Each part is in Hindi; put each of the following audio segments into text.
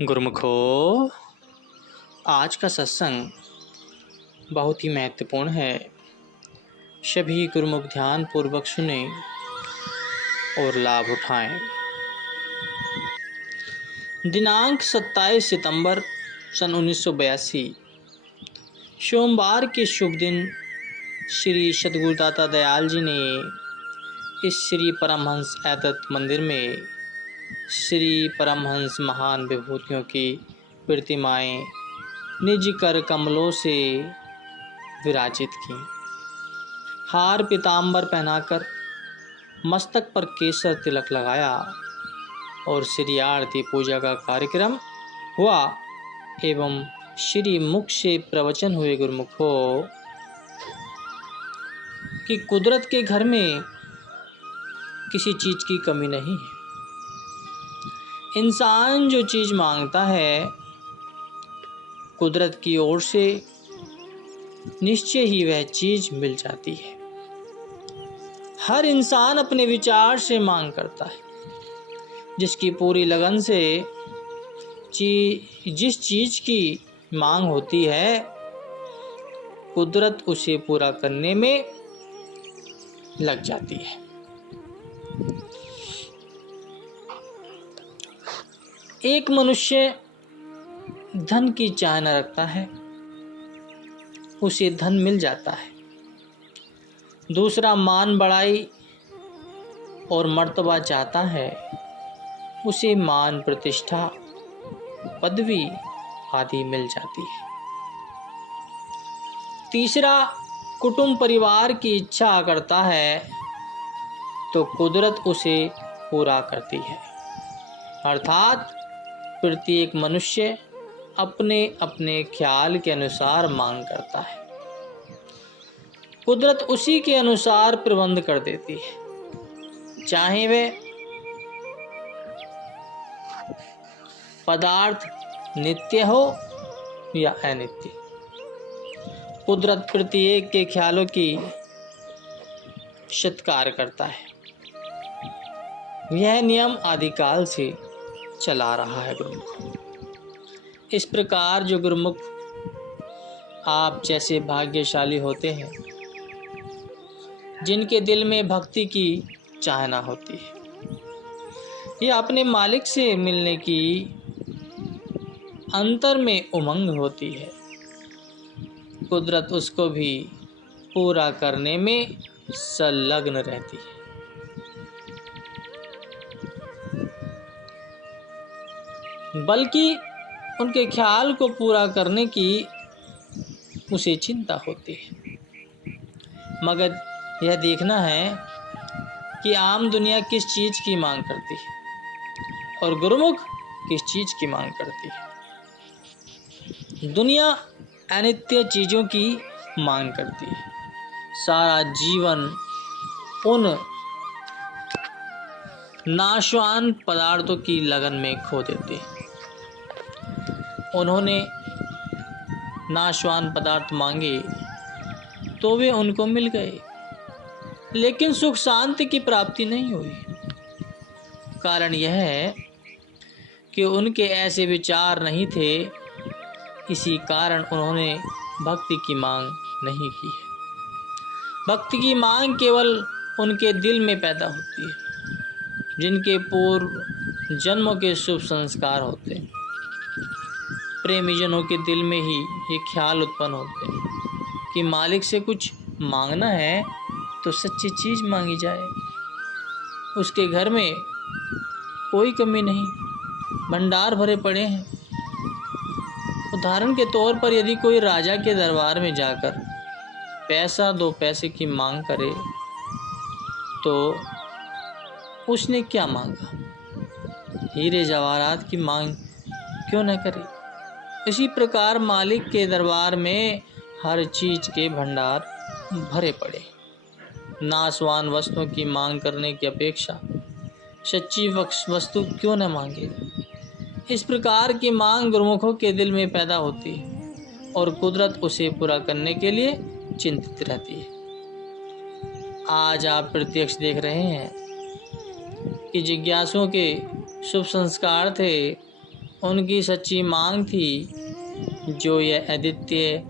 गुरुमुखो, आज का सत्संग बहुत ही महत्वपूर्ण है। सभी गुरुमुख ध्यान पूर्वक सुने और लाभ उठाएं। दिनांक 27 सितंबर सन 1982 सोमवार के शुभ दिन श्री सद्गुरुदाता दयाल जी ने इस श्री परमहंस एतत मंदिर में श्री परमहंस महान विभूतियों की प्रतिमाएं निज कर कमलों से विराजित की। हार पीताम्बर पहनाकर मस्तक पर केसर तिलक लगाया और श्री आरती पूजा का कार्यक्रम हुआ एवं श्री मुख से प्रवचन हुए। गुरुमुखो कि कुदरत के घर में किसी चीज की कमी नहीं है। इंसान जो चीज मांगता है कुदरत की ओर से निश्चय ही वह चीज मिल जाती है। हर इंसान अपने विचार से मांग करता है। जिसकी पूरी लगन से जिस चीज की मांग होती है कुदरत उसे पूरा करने में लग जाती है। एक मनुष्य धन की चाह न रखता है, उसे धन मिल जाता है। दूसरा मान बढ़ाई और मर्तबा चाहता है, उसे मान प्रतिष्ठा पदवी आदि मिल जाती है। तीसरा कुटुंब परिवार की इच्छा करता है तो कुदरत उसे पूरा करती है। अर्थात प्रत्येक मनुष्य अपने अपने ख्याल के अनुसार मांग करता है, कुदरत उसी के अनुसार प्रबंध कर देती है। चाहे वे पदार्थ नित्य हो या अनित्य, कुदरत प्रत्येक के ख्यालों की सत्कार करता है। यह नियम आदिकाल से चला रहा है। गुरुमुख इस प्रकार जो गुरुमुख आप जैसे भाग्यशाली होते हैं जिनके दिल में भक्ति की चाहना होती है, ये अपने मालिक से मिलने की अंतर में उमंग होती है, कुदरत उसको भी पूरा करने में संलग्न रहती है। बल्कि उनके ख्याल को पूरा करने की उसे चिंता होती है। मगर यह देखना है कि आम दुनिया किस चीज़ की मांग करती है और गुरुमुख किस चीज़ की मांग करती है। दुनिया अनित्य चीज़ों की मांग करती है। सारा जीवन उन नाशवान पदार्थों की लगन में खो देते हैं। उन्होंने नाशवान पदार्थ मांगे तो वे उनको मिल गए, लेकिन सुख शांति की प्राप्ति नहीं हुई। कारण यह है कि उनके ऐसे विचार नहीं थे, इसी कारण उन्होंने भक्ति की मांग नहीं की है। भक्ति की मांग केवल उनके दिल में पैदा होती है जिनके पूर्व जन्मों के शुभ संस्कार होते हैं। प्रेमी जनों के दिल में ही ये ख्याल उत्पन्न होते हैं कि मालिक से कुछ मांगना है तो सच्ची चीज़ मांगी जाए। उसके घर में कोई कमी नहीं, भंडार भरे पड़े हैं। उदाहरण के तौर पर यदि कोई राजा के दरबार में जाकर पैसा 2 पैसे की मांग करे तो उसने क्या मांगा? हीरे जवाहरात की मांग क्यों न करे? इसी प्रकार मालिक के दरबार में हर चीज के भंडार भरे पड़े। नाशवान वस्तुओं की मांग करने की अपेक्षा सच्ची वस्तु क्यों न मांगे? इस प्रकार की मांग गुरुमुखों के दिल में पैदा होती है और कुदरत उसे पूरा करने के लिए चिंतित रहती है। आज आप प्रत्यक्ष देख रहे हैं कि जिज्ञासुओं के शुभ संस्कार थे उनकी सच्ची मांग थी, जो यह आदित्य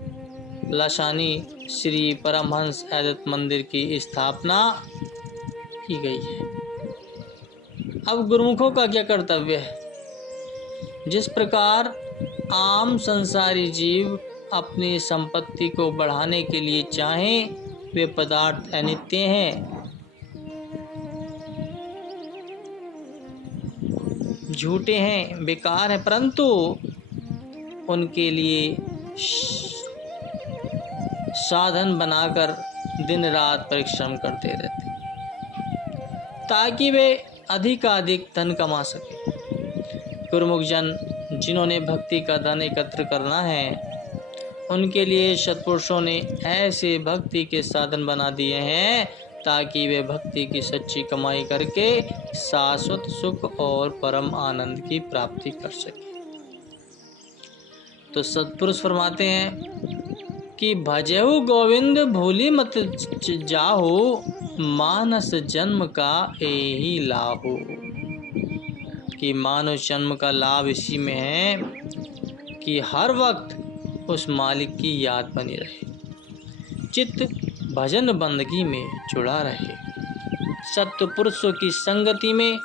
लाशानी श्री परमहंस अद्वैत मंदिर की स्थापना की गई है। अब गुरुमुखों का क्या कर्तव्य है? जिस प्रकार आम संसारी जीव अपनी संपत्ति को बढ़ाने के लिए चाहें, वे पदार्थ अनित्य हैं, झूठे हैं, बेकार हैं, परंतु उनके लिए साधन बनाकर दिन रात परिश्रम करते रहते ताकि वे अधिकाधिक धन कमा सके। गुरुमुख जन जिन्होंने भक्ति का धन एकत्र करना है, उनके लिए सत्पुरुषों ने ऐसे भक्ति के साधन बना दिए हैं ताकि वे भक्ति की सच्ची कमाई करके शाश्वत सुख और परम आनंद की प्राप्ति कर सके। तो सत्पुरुष फरमाते हैं कि भजेहु गोविंद भूली मत जाहु, मानस जन्म का एही लाहु। कि मानव जन्म का लाभ इसी में है कि हर वक्त उस मालिक की याद बनी रहे, चित्त भजन बंदगी में जुड़ा रहे। सत्पुरुषों की संगति में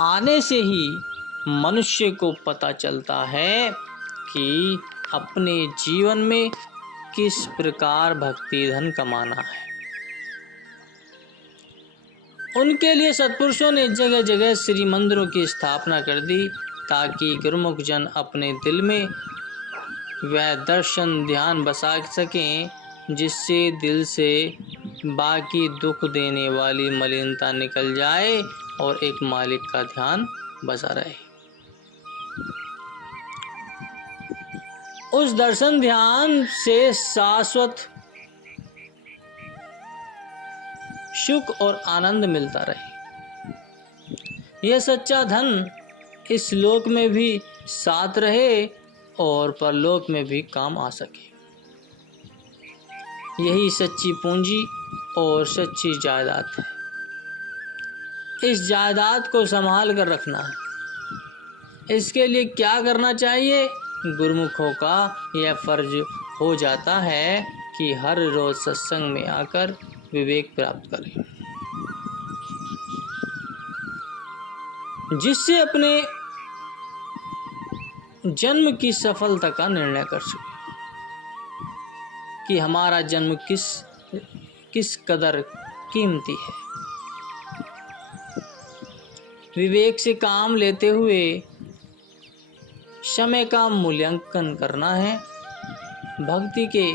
आने से ही मनुष्य को पता चलता है कि अपने जीवन में किस प्रकार भक्ति धन कमाना है। उनके लिए सत्पुरुषों ने जगह जगह श्री मंदिरों की स्थापना कर दी ताकि गुरुमुख जन अपने दिल में वह दर्शन ध्यान बसा सकें, जिससे दिल से बाकी दुख देने वाली मलिनता निकल जाए और एक मालिक का ध्यान बसा रहे। उस दर्शन ध्यान से शाश्वत सुख और आनंद मिलता रहे। यह सच्चा धन इस लोक में भी साथ रहे और परलोक में भी काम आ सके। यही सच्ची पूंजी और सच्ची जायदाद है। इस जायदाद को संभाल कर रखना है। इसके लिए क्या करना चाहिए? गुरुमुखों का यह फर्ज हो जाता है कि हर रोज सत्संग में आकर विवेक प्राप्त करें, जिससे अपने जन्म की सफलता का निर्णय कर सके कि हमारा जन्म किस कदर कीमती है। विवेक से काम लेते हुए समय का मूल्यांकन करना है। भक्ति के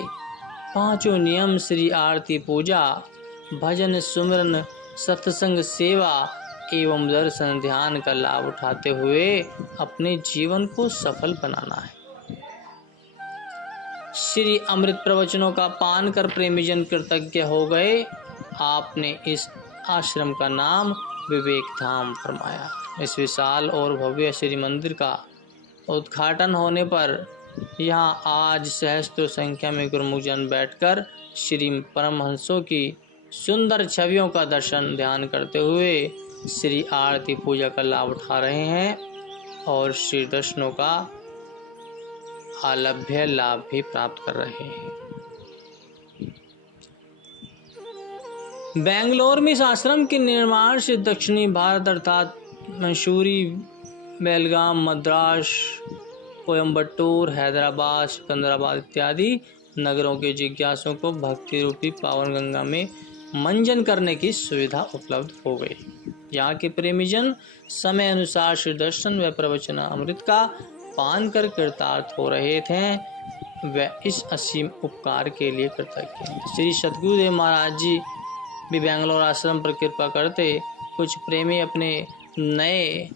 पांचों नियम श्री आरती पूजा, भजन सुमिरन, सत्संग सेवा एवं दर्शन ध्यान का लाभ उठाते हुए अपने जीवन को सफल बनाना है। श्री अमृत प्रवचनों का पान कर प्रेमीजन कृतज्ञ हो गए। आपने इस आश्रम का नाम विवेक धाम फरमाया। इस विशाल और भव्य श्री मंदिर का उद्घाटन होने पर यहाँ आज सहस्त्रों संख्या में गुरुमुख जन बैठकर श्री परमहंसों की सुंदर छवियों का दर्शन ध्यान करते हुए श्री आरती पूजा का लाभ उठा रहे हैं और श्री दर्शनों का आलभ्य लाभ भी प्राप्त कर रहे हैं। बेंगलोर में इस आश्रम के निर्माण से दक्षिणी भारत अर्थात मैसूरी, बेलगाम, मद्रास, कोयम्बटूर, हैदराबाद, सिकंदराबाद इत्यादि नगरों के जिज्ञासुओं को भक्ति रूपी पावन गंगा में मंजन करने की सुविधा उपलब्ध हो गई। यहाँ के प्रेमीजन समय अनुसार श्री दर्शन व प्रवचन अमृत का पान कर कृतार्थ हो रहे थे। वह इस असीम उपकार के लिए कृतज्ञ हैं। श्री सतगुरुदेव महाराज जी भी बेंगलोर आश्रम पर कृपा करते। कुछ प्रेमी अपने नए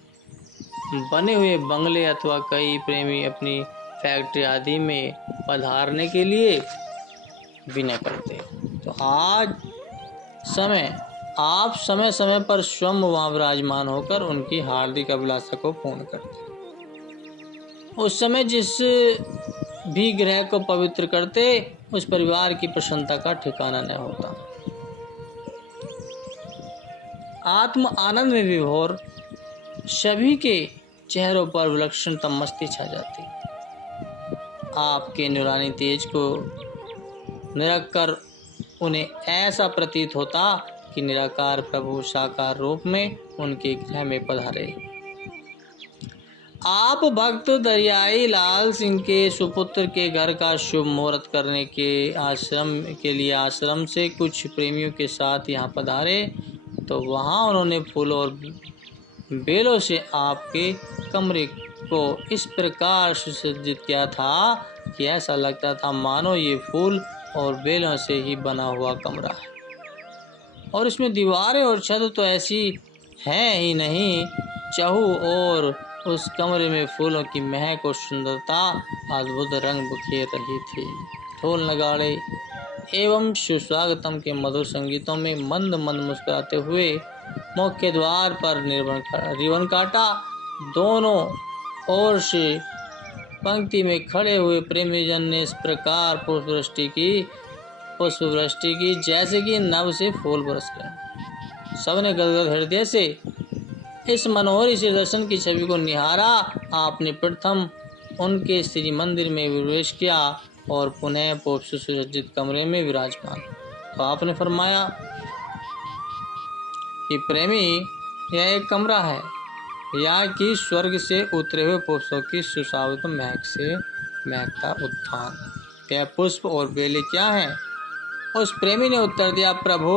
बने हुए बंगले अथवा कई प्रेमी अपनी फैक्ट्री आदि में पधारने के लिए विनय करते। तो आज आप समय समय पर स्वयं वहाँ विराजमान होकर उनकी हार्दिक अभिलाषा को पूर्ण करते। उस समय जिस भी ग्रह को पवित्र करते, उस परिवार की प्रसन्नता का ठिकाना न होता। आत्म आनंद में विभोर सभी के चेहरों पर विलक्षणता मस्ती छा जाती। आपके नूरानी तेज को निरख कर उन्हें ऐसा प्रतीत होता कि निराकार प्रभु साकार रूप में उनके गृह में पधारे। आप भक्त दरियाई लाल सिंह के सुपुत्र के घर का शुभ मुहूर्त करने के लिए आश्रम से कुछ प्रेमियों के साथ यहाँ पधारे, तो वहाँ उन्होंने फूलों और बेलों से आपके कमरे को इस प्रकार सुसज्जित किया था कि ऐसा लगता था मानो ये फूल और बेलों से ही बना हुआ कमरा है, और इसमें दीवारें और छत तो ऐसी हैं ही नहीं, चाहू और उस कमरे में फूलों की महक और सुंदरता अद्भुत रंग बिखेर रही थी। ढोल नगाड़े एवं सुस्वागतम के मधुर संगीतों में मंद मंद मुस्कुराते हुए मुख्य द्वार पर रिबन काटा। दोनों ओर से पंक्ति में खड़े हुए प्रेमी जन ने इस प्रकार पुष्पवृष्टि की जैसे कि नभ से फूल बरस गए। सबने गदगद हृदय से इस मनोहरी से दर्शन की छवि को निहारा। आपने प्रथम उनके श्री मंदिर में प्रवेश किया और पुनः पुष्प सुसज्जित कमरे में विराजमान। तो आपने फरमाया कि प्रेमी, यह एक कमरा है या कि स्वर्ग से उतरे हुए पुष्पों की सुशावित महक से महकता उद्यान? यह पुष्प और बेले क्या हैं? उस प्रेमी ने उत्तर दिया, प्रभु,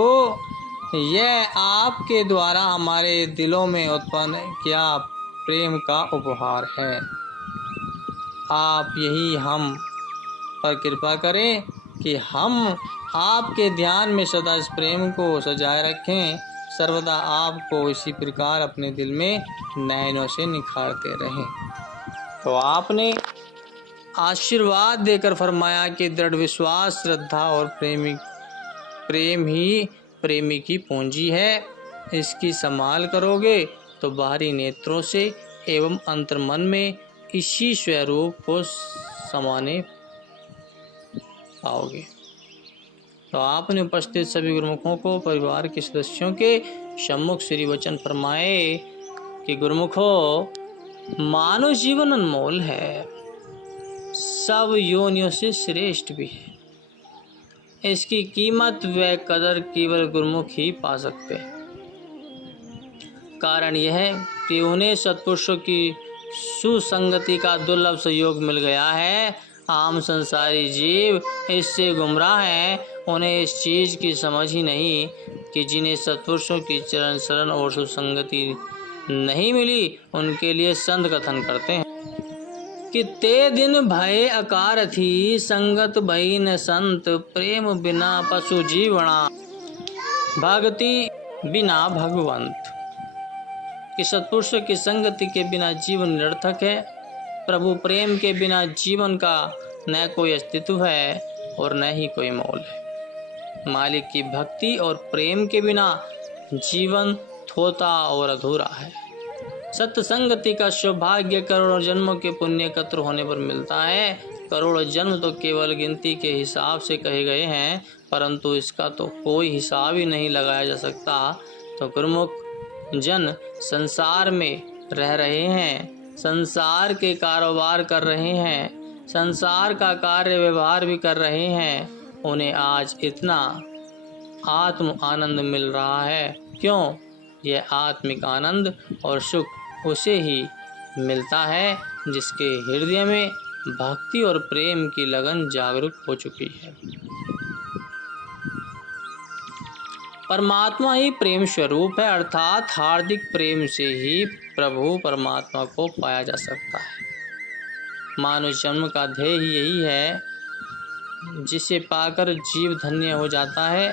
यह आपके द्वारा हमारे दिलों में उत्पन्न किया प्रेम का उपहार है। आप यही हम पर कृपा करें कि हम आपके ध्यान में सदा इस प्रेम को सजाए रखें, सर्वदा आपको इसी प्रकार अपने दिल में नयनों से निखारते रहें। तो आपने आशीर्वाद देकर फरमाया कि दृढ़ विश्वास, श्रद्धा और प्रेम ही प्रेमी की पूंजी है। इसकी संभाल करोगे तो बाहरी नेत्रों से एवं अंतर्मन में इसी स्वरूप को समाने पाओगे। तो आपने उपस्थित सभी गुरुमुखों को परिवार के सदस्यों के सम्मुख श्री वचन फरमाए कि गुरुमुखों, मानव जीवन अनमोल है, सब योनियों से श्रेष्ठ भी है। इसकी कीमत व कदर केवल गुरुमुख ही पा सकते हैं। कारण यह है कि उन्हें सत्पुरुषों की सुसंगति का दुर्लभ सहयोग मिल गया है। आम संसारी जीव इससे गुमराह हैं। उन्हें इस चीज़ की समझ ही नहीं कि जिन्हें सत्पुरुषों की चरण शरण और सुसंगति नहीं मिली, उनके लिए संत कथन करते हैं कि ते दिन भय अकार थी, संगत भई न संत, प्रेम बिना पशु जीवना, भक्ति बिना भगवंत। कि सत्पुरुषों की संगति के बिना जीवन निरर्थक है। प्रभु प्रेम के बिना जीवन का न कोई अस्तित्व है और न ही कोई मोल है। मालिक की भक्ति और प्रेम के बिना जीवन थोथा और अधूरा है। सत्संगति का सौभाग्य करोड़ों जन्मों के पुण्य एकत्र होने पर मिलता है। करोड़ों जन्म तो केवल गिनती के हिसाब से कहे गए हैं, परंतु इसका तो कोई हिसाब ही नहीं लगाया जा सकता। तो गुरुमुख जन संसार में रह रहे हैं, संसार के कारोबार कर रहे हैं, संसार का कार्य व्यवहार भी कर रहे हैं। उन्हें आज इतना आत्म आनंद मिल रहा है। क्यों? यह आत्मिक आनंद और सुख उसे ही मिलता है जिसके हृदय में भक्ति और प्रेम की लगन जागरूक हो चुकी है। परमात्मा ही प्रेम स्वरूप है, अर्थात हार्दिक प्रेम से ही प्रभु परमात्मा को पाया जा सकता है। मानव जन्म का ध्येय यही है, जिसे पाकर जीव धन्य हो जाता है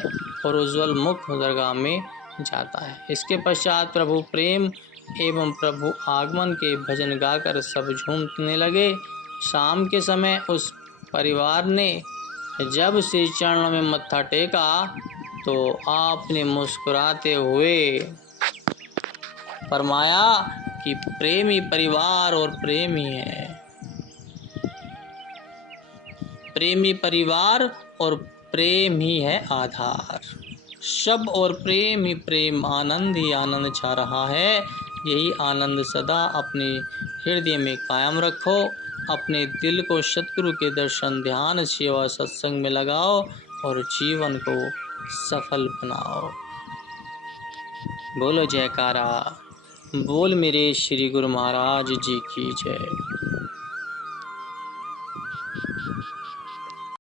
और उज्जवल मुख दरगाह में जाता है। इसके पश्चात प्रभु प्रेम एवं प्रभु आगमन के भजन गाकर सब झूमने लगे। शाम के समय उस परिवार ने जब श्री चरणों में मत्था टेका तो आपने मुस्कुराते हुए फरमाया कि प्रेमी परिवार और प्रेम ही है। प्रेमी परिवार और प्रेम ही है आधार। सब और प्रेम ही प्रेम, आनंद ही आनंद छा रहा है। यही आनंद सदा अपने हृदय में कायम रखो। अपने दिल को सतगुरु के दर्शन, ध्यान, सेवा, सत्संग में लगाओ और जीवन को सफल बनाओ। बोलो जयकारा। बोल मेरे श्री गुरु महाराज जी की जय।